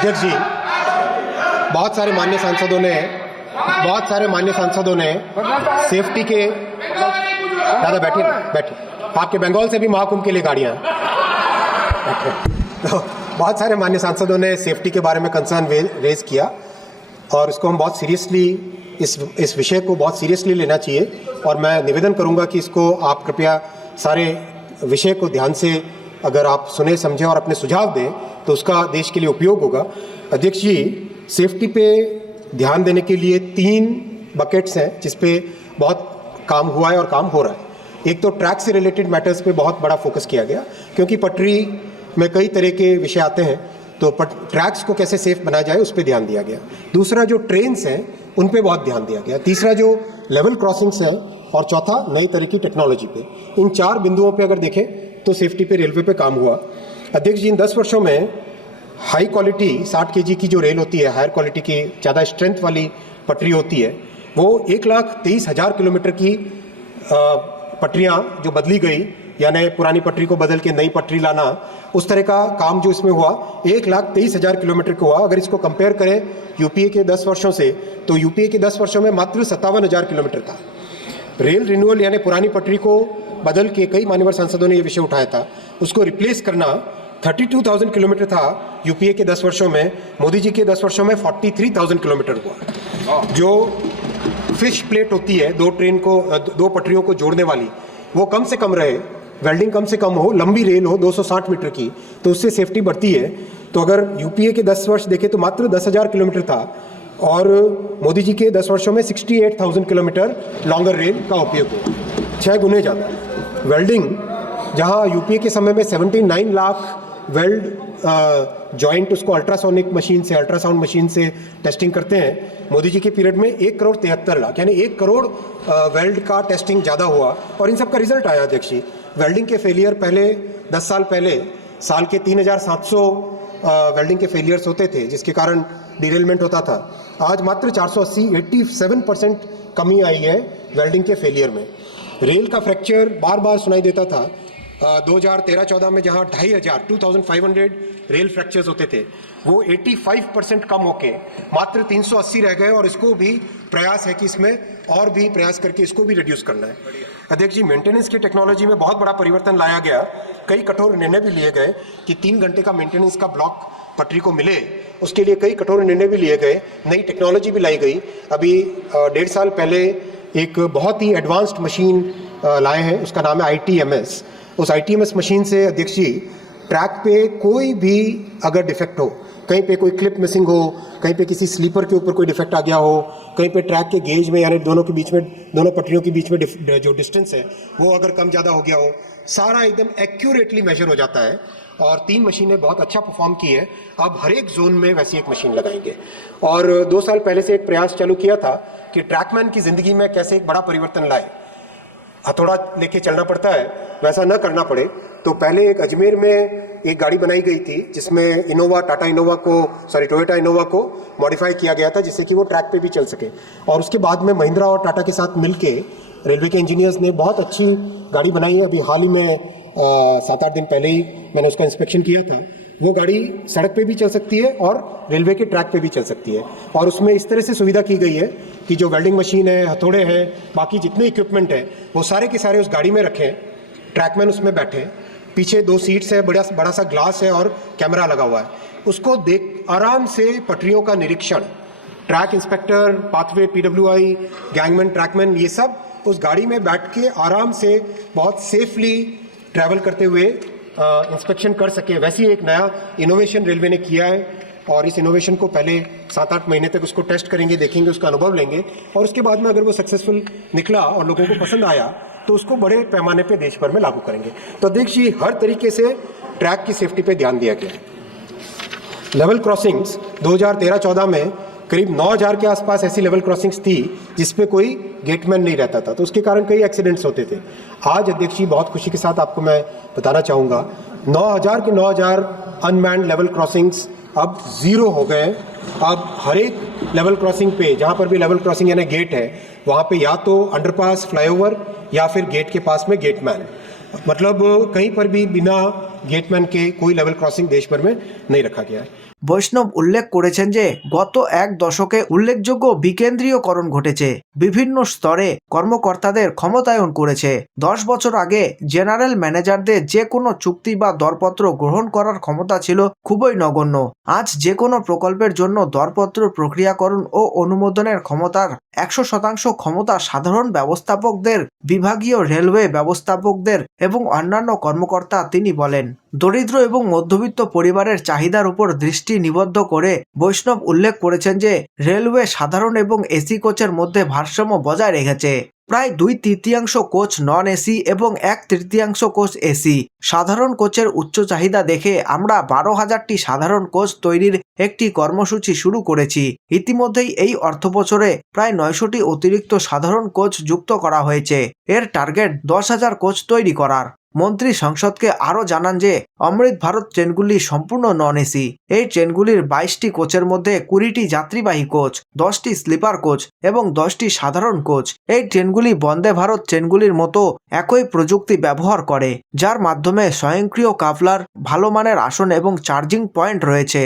अध्यक्ष जी, बहुत सारे माननीय सांसदों ने सेफ्टी के, दादा बैठिए, आपके बंगाल से भी महाकुंभ के लिए गाड़ियाँ तो बहुत सारे माननीय सांसदों ने सेफ्टी के बारे में कंसर्न रेज किया और इसको हम बहुत सीरियसली, इस विषय को बहुत सीरियसली लेना चाहिए और मैं निवेदन करूंगा कि इसको आप कृपया सारे विषय को ध्यान से अगर आप सुने समझें और अपने सुझाव दें तो उसका देश के लिए उपयोग होगा। अध्यक्ष जी, सेफ्टी पे ध्यान देने के लिए 3 बकेट्स हैं जिस पे बहुत काम हुआ है और काम हो रहा है। एक तो ट्रैक से रिलेटेड मैटर्स पे बहुत बड़ा फोकस किया गया क्योंकि पटरी में कई तरह के विषय आते हैं, तो ट्रैक्स को कैसे सेफ बनाया जाए उस पर ध्यान दिया गया। दूसरा जो ट्रेन्स हैं उन पे बहुत ध्यान दिया गया। तीसरा जो लेवल क्रॉसिंग्स है और चौथा नई तरह की टेक्नोलॉजी पे। इन 4 बिंदुओं पे अगर देखें तो सेफ्टी पे रेलवे पे काम हुआ। अध्यक्ष जी, इन 10 वर्षों में हाई क्वालिटी 60 kg की जो रेल होती है, हायर क्वालिटी की ज़्यादा स्ट्रेंथ वाली पटरी होती है, वो 1,23,000 किलोमीटर की पटरियाँ जो बदली गई, यानी पुरानी पटरी को बदल के नई पटरी लाना, उस तरह का काम जो इसमें हुआ 1,23,000 किलोमीटर का हुआ। अगर इसको कंपेयर करें यूपीए के 10 वर्षों से, तो यूपीए के 10 वर्षों में मात्र 57,000 किलोमीटर था। रेल रिन्यूअल यानी पुरानी पटरी को बदल के कई मान्यवर सांसदों ने ये विषय उठाया था, उसको रिप्लेस करना 32,000 किलोमीटर था यूपीए के 10 वर्षों में। मोदी जी के 10 वर्षों में 43,000 किलोमीटर हुआ। जो फिश प्लेट होती है दो पटरियों को जोड़ने वाली, वो कम से कम रहे, वेल्डिंग कम से कम हो, लंबी रेल हो 260 मीटर की, तो उससे सेफ्टी बढ़ती है। तो अगर यूपीए के 10 वर्ष देखें तो मात्र 10,000 किलोमीटर था और मोदी जी के 10 वर्षों में 68,000 किलोमीटर लॉन्गर रेल का उपयोग हुआ, 6 गुने ज़्यादा। वेल्डिंग, जहां यूपीए के समय में 79 लाख वेल्ड जॉइंट उसको अल्ट्रासाउंड मशीन से टेस्टिंग करते हैं, मोदी जी के पीरियड में 1,73,00,000 यानी 1 करोड़ वेल्ड का टेस्टिंग ज़्यादा हुआ और इन सब का रिजल्ट आया। अध्यक्ष जी, वेल्डिंग के फेलियर पहले 10 साल पहले साल के 3,700 वेल्डिंग के फेलियर्स होते थे जिसके कारण डिरेलमेंट होता था। आज मात्र 480, 87% कमी आई है वेल्डिंग के फेलियर में। रेल का फ्रैक्चर बार बार सुनाई देता था। 2013-14 में जहां 2,500 रेल फ्रैक्चर्स होते थे, वो 85% कम होके मात्र 380 रह गए और इसको भी प्रयास है कि इसमें और भी प्रयास करके इसको भी रिड्यूस करना है। अध्यक्ष जी, मेंटेनेंस की टेक्नोलॉजी में बहुत बड़ा परिवर्तन लाया गया। कई कठोर निर्णय भी लिए गए कि 3 घंटे का मेंटेनेंस का ब्लॉक पटरी को मिले, उसके लिए कई कठोर निर्णय भी लिए गए, नई टेक्नोलॉजी भी लाई गई। अभी 1.5 साल पहले एक बहुत ही एडवांस्ड मशीन लाए हैं, उसका नाम है ITMS। उस ITMS मशीन से अध्यक्ष जी, ट्रैक पे कोई भी अगर डिफेक्ट हो, कहीं पे कोई क्लिप मिसिंग हो, कहीं पे किसी स्लीपर के ऊपर कोई डिफेक्ट आ गया हो, कहीं पे ट्रैक के गेज में यानी दोनों पटरियों के बीच में जो डिस्टेंस है वो अगर कम ज़्यादा हो गया हो, सारा एकदम एक्यूरेटली मेजर हो जाता है। और 3 मशीनें बहुत अच्छा परफॉर्म की है। अब हर एक जोन में वैसी एक मशीन लगाएंगे। और 2 साल पहले से एक प्रयास चालू किया था कि ट्रैकमैन की ज़िंदगी में कैसे एक बड़ा परिवर्तन लाए। हथौड़ा लेके चलना पड़ता है, वैसा न करना पड़े। तो पहले एक अजमेर में एक गाड़ी बनाई गई थी जिसमें टोयोटा इनोवा को मॉडिफाई किया गया था जिससे कि वो ट्रैक पे भी चल सके। और उसके बाद में महिंद्रा और टाटा के साथ मिलके रेलवे के इंजीनियर्स ने बहुत अच्छी गाड़ी बनाई है। अभी हाल ही में 7-8 दिन पहले ही मैंने उसका इंस्पेक्शन किया था। वो गाड़ी सड़क पे भी चल सकती है और रेलवे के ट्रैक पे भी चल सकती है। और उसमें इस तरह से सुविधा की गई है कि जो वेल्डिंग मशीन है, हथौड़े हैं, बाकी जितने इक्विपमेंट है वो सारे के सारे उस गाड़ी में रखें, ट्रैकमैन उसमें बैठे, पीछे 2 सीट्स है, बड़ा सा ग्लास है और कैमरा लगा हुआ है, उसको देख आराम से पटरियों का निरीक्षण, track inspector, pathway PWI, gangman, trackman, ये सब उस गाड़ी में बैठ के आराम से बहुत सेफली ट्रैवल करते हुए इंस्पेक्शन कर सके। वैसी एक नया इनोवेशन रेलवे ने किया है और इस इनोवेशन को पहले 7-8 महीने तक उसको टेस्ट करेंगे, देखेंगे, उसका अनुभव लेंगे और उसके बाद में अगर वो सक्सेसफुल निकला और लोगों को पसंद आया तो उसको बड़े पैमाने पे देश भर में लागू करेंगे। तो अध्यक्ष जी, हर तरीके से ट्रैक की सेफ्टी पे ध्यान दिया गया है। लेवल क्रॉसिंग्स 2013-14 में करीब 9,000 के आसपास ऐसी लेवल क्रॉसिंग्स थी जिसपे कोई गेटमैन नहीं रहता था, तो उसके कारण कई एक्सीडेंट्स होते थे। आज अध्यक्ष जी, बहुत खुशी के साथ आपको मैं बताना चाहूँगा, 9,000 के 9,000 अनमैन्ड लेवल क्रॉसिंग्स अब 0 हो गए। अब हर एक लेवल क्रॉसिंग पे, जहाँ पर भी लेवल क्रॉसिंग यानी गेट है, वहाँ पे या तो अंडरपास, फ्लाईओवर या फिर गेट के पास में गेटमैन, मतलब कहीं पर भी बिना गेटमैन के कोई लेवल क्रॉसिंग देश भर में नहीं रखा गया है। বৈষ্ণব উল্লেখ করেছেন যে গত এক দশকে উল্লেখযোগ্য বিকেন্দ্রীয়করণ ঘটেছে, বিভিন্ন স্তরে কর্মকর্তাদের ক্ষমতায়ন করেছে। 10 বছর আগে জেনারেল ম্যানেজারদের যে কোনো চুক্তি বা দরপত্র গ্রহণ করার ক্ষমতা ছিল খুবই নগণ্য। আজ যে কোনো প্রকল্পের জন্য দরপত্র প্রক্রিয়াকরণ ও অনুমোদনের ক্ষমতার 100% ক্ষমতা সাধারণ ব্যবস্থাপকদের, বিভাগীয় রেলওয়ে ব্যবস্থাপকদের এবং অন্যান্য কর্মকর্তা। তিনি বলেন, দরিদ্র এবং মধ্যবিত্ত পরিবারের চাহিদার উপর দৃষ্টি নিবদ্ধ করে বৈষ্ণব উল্লেখ করেছেন যে রেলওয়ে সাধারণ এবং এসি কোচের মধ্যে ভারসাম্য বজায় রেখেছে। প্রায় 2/3 কোচ নন এসি এবং 1/3 কোচ এসি। সাধারণ কোচের উচ্চ চাহিদা দেখে আমরা 12,000টি সাধারণ কোচ তৈরির একটি কর্মসূচি শুরু করেছি। ইতিমধ্যেই এই অর্থবছরে প্রায় 900টি অতিরিক্ত সাধারণ কোচ যুক্ত করা হয়েছে। এর টার্গেট 10,000 কোচ তৈরি করার। মন্ত্রী সংসদকে আরও জানান যে অমৃত ভারত ট্রেনগুলি সম্পূর্ণ নন এসি। এই ট্রেনগুলির 22টি কোচের মধ্যে 20টি যাত্রীবাহী কোচ, 10টি স্লিপার কোচ এবং 10টি সাধারণ কোচ। এই ট্রেনগুলি বন্দে ভারত ট্রেনগুলির মতো একই প্রযুক্তি ব্যবহার করে, যার মাধ্যমে স্বয়ংক্রিয় কাফলার, ভালো মানের আসন এবং চার্জিং পয়েন্ট রয়েছে।